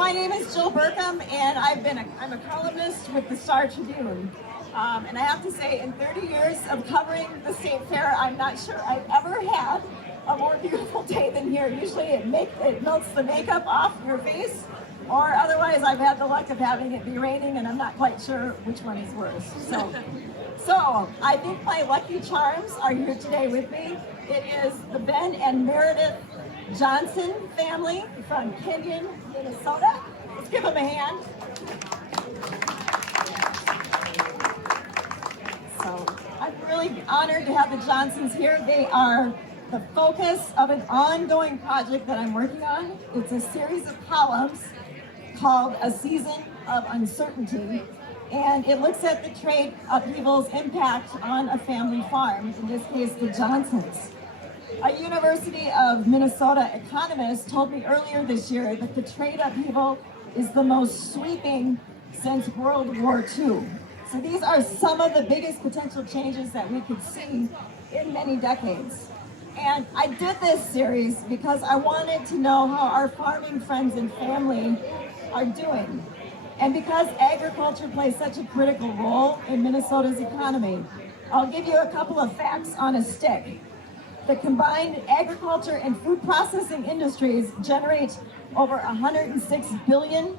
my name is Jill Burcum, and I'm a columnist with the Star Tribune. And I have to say, in 30 years of covering the state fair, I'm not sure I've ever had a more beautiful day than here. Usually it melts the makeup off your face, or otherwise I've had the luck of having it be raining, and I'm not quite sure which one is worse. So I think my lucky charms are here today with me. It is the Ben and Meredith Johnson family from Kenyon, Minnesota. Let's give them a hand. So I'm really honored to have the Johnsons here. They are the focus of an ongoing project that I'm working on. It's a series of columns called A Season of Uncertainty, and it looks at the trade upheaval's impact on a family farm, in this case the Johnsons. A University of Minnesota economist told me earlier this year that the trade upheaval is the most sweeping since World War II. So these are some of the biggest potential changes that we could see in many decades. And I did this series because I wanted to know how our farming friends and family are doing. And because agriculture plays such a critical role in Minnesota's economy, I'll give you a couple of facts on a stick. The combined agriculture and food processing industries generate over $106 billion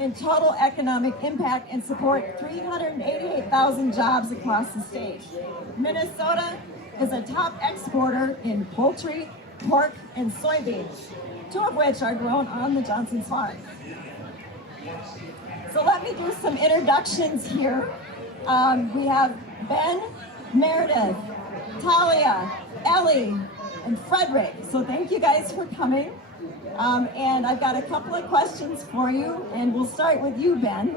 in total economic impact and support 388,000 jobs across the state. Minnesota is a top exporter in poultry, pork, and soybeans, two of which are grown on the Johnson's farm. So let me do some introductions here. We have Ben, Meredith, Talia, Ellie, and Frederick. So thank you guys for coming. And I've got a couple of questions for you, and we'll start with you, Ben.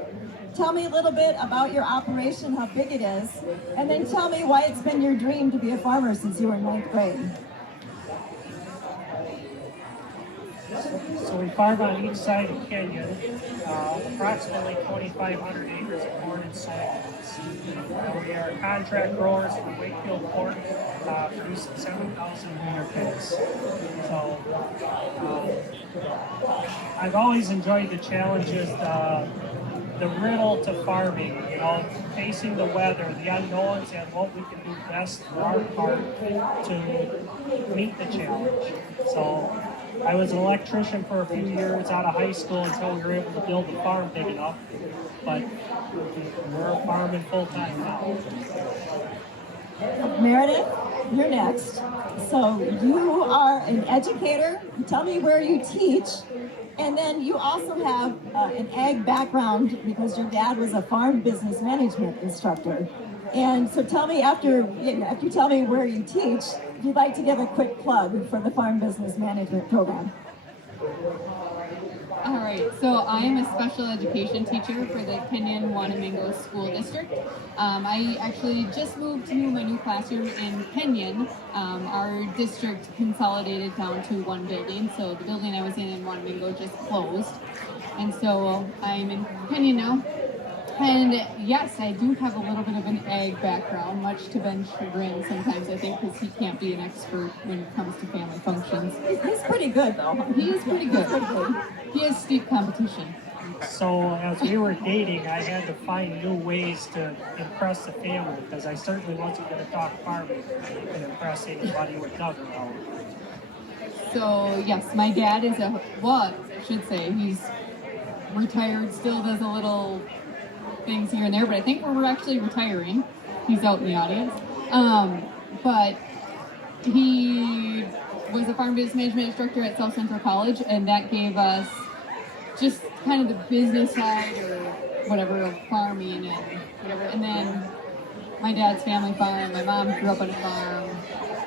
Tell me a little bit about your operation, how big it is, and then tell me why it's been your dream to be a farmer since you were in 9th grade. So we farm on each side of Kenyon, approximately 2,500 acres of corn and soybeans. We are contract growers for Wakefield Pork, producing 7,000 liter pigs. So I've always enjoyed the challenges, the riddle to farming, facing the weather, the unknowns, and what we can do best for our part to meet the challenge. So I was an electrician for a few years out of high school until we were able to build the farm big enough, but we're farming full-time now. Meredith, you're next. So you are an educator. Tell me where you teach. And then you also have an ag background because your dad was a farm business management instructor. And so tell me, after you tell me where you teach, if you'd like to give a quick plug for the farm business management program. All right, so I am a special education teacher for the Kenyon Wanamingo School District. I actually just moved to my new classroom in Kenyon. Our district consolidated down to one building, so the building I was in Wanamingo just closed. And so I'm in Kenyon now. And yes, I do have a little bit of an ag background, much to Ben's chagrin sometimes, I think, because he can't be an expert when it comes to family functions. He's pretty good, though. He is pretty good. He has steep competition. So as we were dating, I had to find new ways to impress the family, because I certainly wasn't going to talk farming and impress anybody with nothing else. So yes, my dad is he's retired, still does a little things here and there, but I think we're actually retiring. He's out in the audience. But he was a farm business management instructor at South Central College, and that gave us just kind of the business side or whatever of farming and whatever. And then my dad's family farm, my mom grew up on a farm,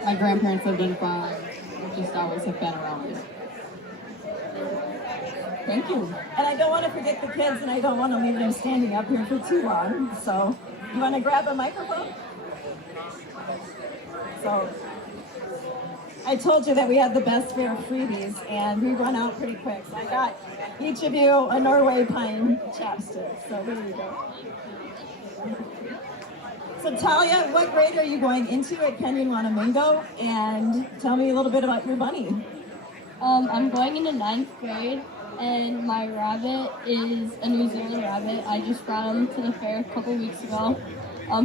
my grandparents lived on a farm. We just always have been around it. Thank you. And I don't want to forget the kids, and I don't want to leave them standing up here for too long. So, you want to grab a microphone? So, I told you that we had the best fair freebies, and we run out pretty quick. So I got each of you a Norway pine chapstick. So there you go. So Talia, what grade are you going into at Kenyon Wanamingo? And tell me a little bit about your bunny. I'm going into 9th grade. and my rabbit is a New Zealand rabbit. I just brought him to the fair a couple weeks ago.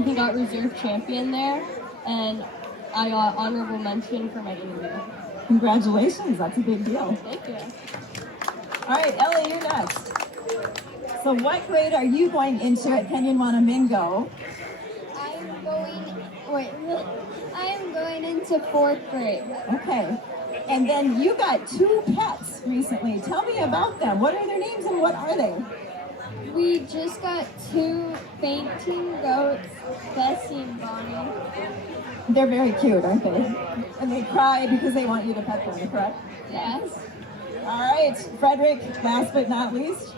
He got reserve champion there, and I got honorable mention for my interview. Congratulations, that's a big deal. Thank you. All right, Ellie, you're next. So what grade are you going into at Kenyon Wanamingo? I am going into 4th grade. Okay. And then you got 2 pets recently. Tell me about them. What are their names and what are they? We just got 2 fainting goats, Bessie and Bonnie. They're very cute, aren't they? And they cry because they want you to pet them, correct? Yes. All right, Frederick, last but not least.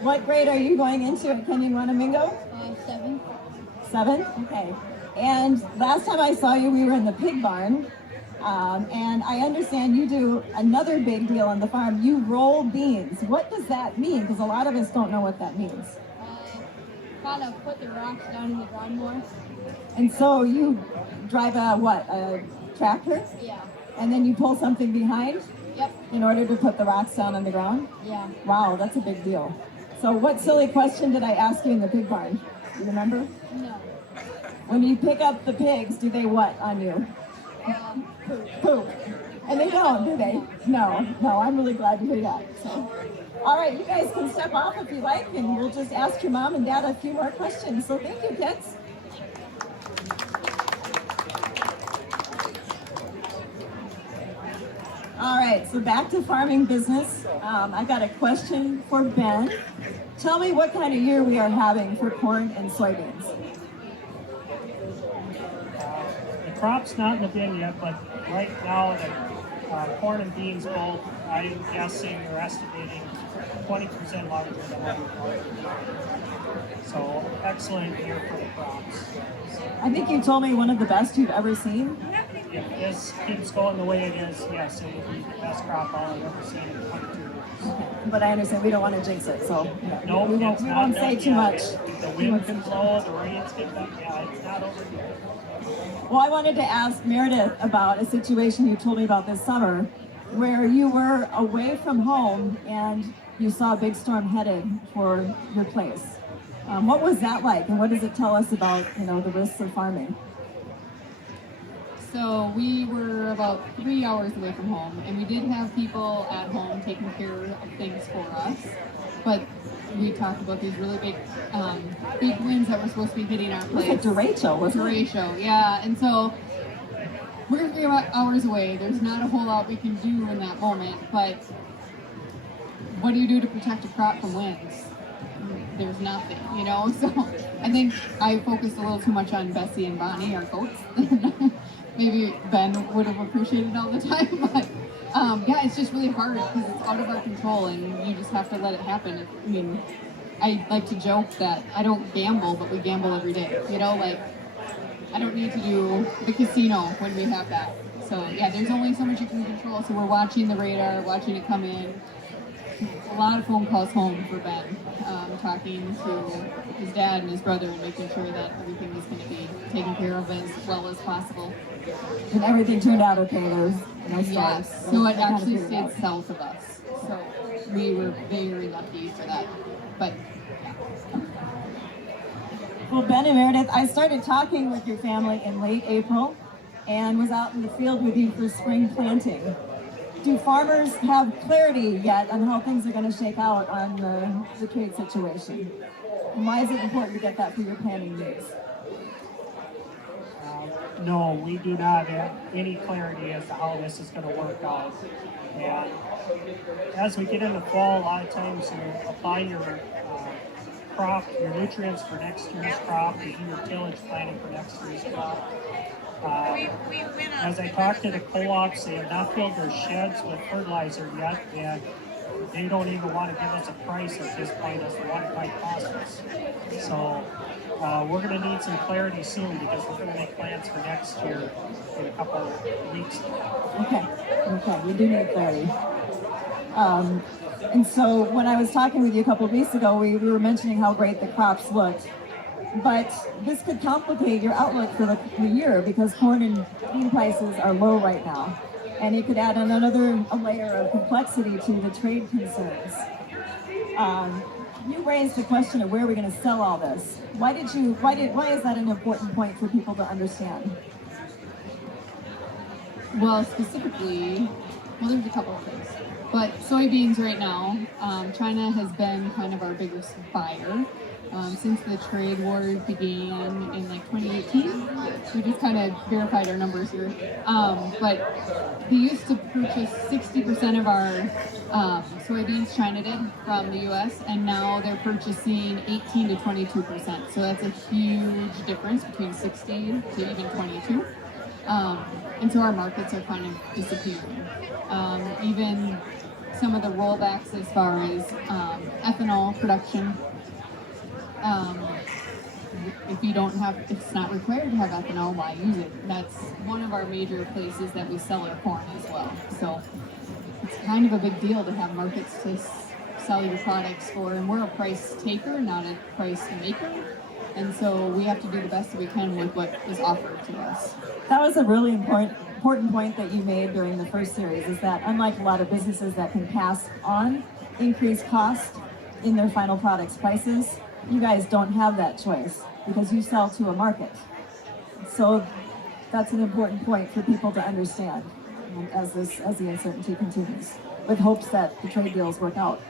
What grade are you going into at Kenyon Wanamingo? 7. 7? Okay. And last time I saw you, we were in the pig barn. And I understand you do another big deal on the farm. You roll beans. What does that mean? Because a lot of us don't know what that means. Kind of put the rocks down in the ground more. And so you drive a tractor? Yeah. And then you pull something behind Yep. in order to put the rocks down on the ground? Yeah. Wow, that's a big deal. So what silly question did I ask you in the pig barn? Do you remember? No. When you pick up the pigs, do they what on you? Poop. And they don't, do they? No, I'm really glad to hear that. So, all right, you guys can step off if you like, and we'll just ask your mom and dad a few more questions. So thank you, kids. All right, so back to farming business. I got a question for Ben. Tell me what kind of year we are having for corn and soybeans. The crop's not in the bin yet, but right now the corn and beans both, I'm guessing or estimating 20% larger than what we thought. So excellent year for the crops. I think you told me one of the best you've ever seen. If this keeps going the way it is, yes, it will be the best crop I've ever seen in 22 years. But I understand we don't want to jinx it, so No, we it's not won't say done too yet. much. The wind can blow, the rains can come, yeah, it's not over yet. Well, I wanted to ask Meredith about a situation you told me about this summer where you were away from home and you saw a big storm headed for your place. What was that like, and what does it tell us about, the risks of farming? So we were about 3 hours away from home, and we did have people at home taking care of things for us. But we talked about these really big winds that were supposed to be hitting our place. It was a derecho, wasn't it? Derecho, yeah. And so we're 3 hours away. There's not a whole lot we can do in that moment. But what do you do to protect a crop from winds? There's nothing, So I think I focused a little too much on Bessie and Bonnie, our goats. Maybe Ben would have appreciated all the time, but yeah, it's just really hard because it's out of our control and you just have to let it happen. I mean, I like to joke that I don't gamble, but we gamble every day. I don't need to do the casino when we have that. So yeah, there's only so much you can control. So we're watching the radar, watching it come in. A lot of phone calls home for Ben, talking to his dad and his brother and making sure that everything was going to be taken care of as well as possible. And everything turned out okay. There was no storms. Yes, so it actually stayed south of us. So we were very lucky for that. But yeah. Well, Ben and Meredith, I started talking with your family in late April and was out in the field with you for spring planting. Do farmers have clarity yet on how things are going to shake out on the trade situation? And why is it important to get that for your planning needs? No, we do not have any clarity as to how this is going to work out. And as we get into fall, a lot of times you apply your crop, your nutrients for next year's crop, you do your tillage planning for next year's crop. As I talked to the co-ops, they have not filled their sheds with fertilizer yet, and they don't even want to give us a price at this point as to what it might cost us. So we're going to need some clarity soon because we're going to make plans for next year in a couple of weeks. Okay, we do need clarity. And so when I was talking with you a couple of weeks ago, we were mentioning how great the crops looked. But this could complicate your outlook for the year because corn and bean prices are low right now. and it could add another layer of complexity to the trade concerns. You raised the question of where we're going to sell all this. Why is that an important point for people to understand? Well, specifically, there's a couple of things. But soybeans right now, China has been kind of our biggest buyer since the trade wars began in like 2018. We just kind of verified our numbers here. But they used to purchase 60% of our soybeans, China did, from the US, and now they're purchasing 18 to 22%. So that's a huge difference between 60 to even 22. And so our markets are kind of disappearing. Even some of the rollbacks as far as ethanol production. If it's not required to have ethanol, why use it? That's one of our major places that we sell our corn as well. So it's kind of a big deal to have markets to sell your products for, and we're a price taker, not a price maker. And so we have to do the best that we can with what is offered to us. That was a really important point that you made during the first series, is that unlike a lot of businesses that can pass on increased cost in their final products prices, you guys don't have that choice because you sell to a market. So that's an important point for people to understand as the uncertainty continues, with hopes that the trade deals work out,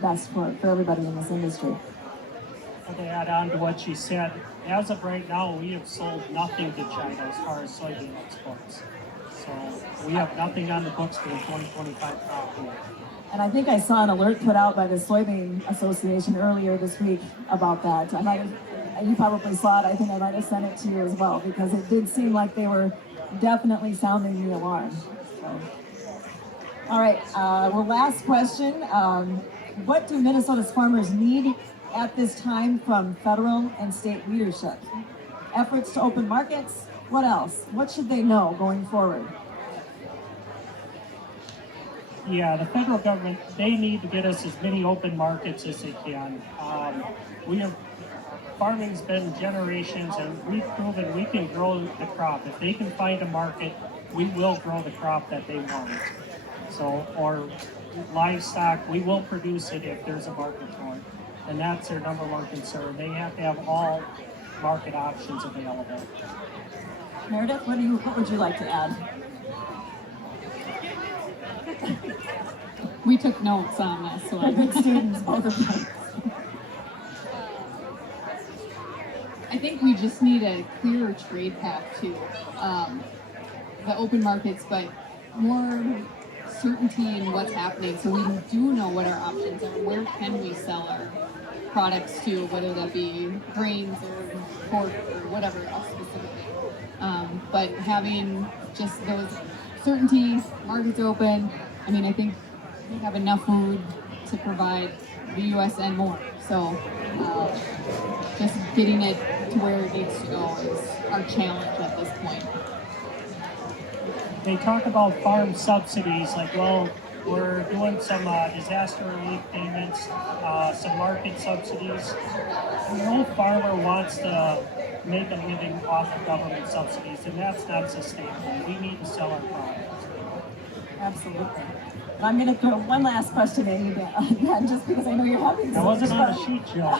best for everybody in this industry. To add on to what she said, as of right now, we have sold nothing to China as far as soybean exports. So we have nothing on the books for the 2025 crop year. And I think I saw an alert put out by the Soybean Association earlier this week about that. You probably saw it. I think I might have sent it to you as well, because it did seem like they were definitely sounding the alarm. So. All right, last question. What do Minnesota's farmers need at this time from federal and state leadership? Efforts to open markets? What else? What should they know going forward? Yeah, the federal government, they need to get us as many open markets as they can. Farming's been generations, and we've proven we can grow the crop. If they can find a market, we will grow the crop that they want. So, or livestock, we will produce it if there's a market for it. And that's their number one concern. They have to have all market options available. Meredith, what would you like to add? We took notes on this one. Good students, both of them. I think we just need a clearer trade path to the open markets, but more certainty in what's happening, so we do know what our options are. Where can we sell our products to, whether that be grains or pork or whatever else specifically. But having just those certainty, markets open, I think we have enough food to provide the U.S. and more. So just getting it to where it needs to go is our challenge at this point. They talk about farm subsidies, like, well, we're doing some disaster relief payments, some market subsidies. No farmer wants to make a living off of government subsidies, and that's not sustainable. We need to sell our products. Absolutely. And I'm going to throw one last question at you, Dan, just because I know you're having That wasn't on the sheet, Jill.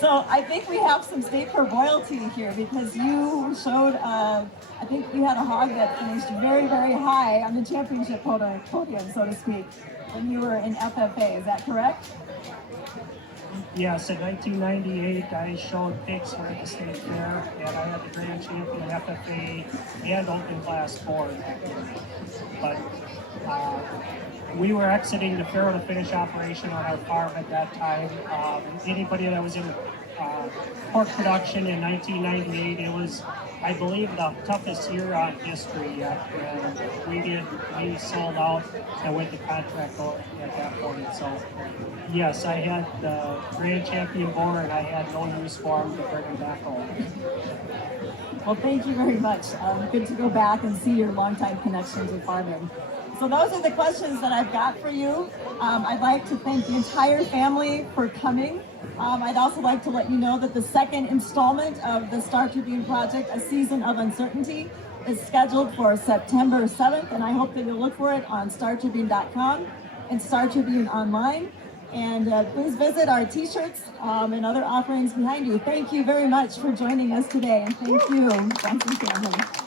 So I think we have some stake for royalty here, because you showed, I think you had a hog that finished very, very high on the championship podium, so to speak, when you were in FFA. Is that correct? Yes, in 1998, I showed pigs for at the state fair, and I had the grand champion FFA and open class 4 that year. But we were exiting the farrow to finish operation on our farm at that time. Anybody that was in pork production in 1998, it was, I believe, the toughest year on history yet. And we sold out and went to contract at that point. So, yes, I had the grand champion boar, and I had no use for him to bring him back home. Well, thank you very much. Good to go back and see your longtime connection to farming. So those are the questions that I've got for you. I'd like to thank the entire family for coming. I'd also like to let you know that the second installment of the Star Tribune project, A Season of Uncertainty, is scheduled for September 7th, and I hope that you'll look for it on StarTribune.com and Star Tribune online. And please visit our t-shirts and other offerings behind you. Thank you very much for joining us today, and thank you, Johnson family.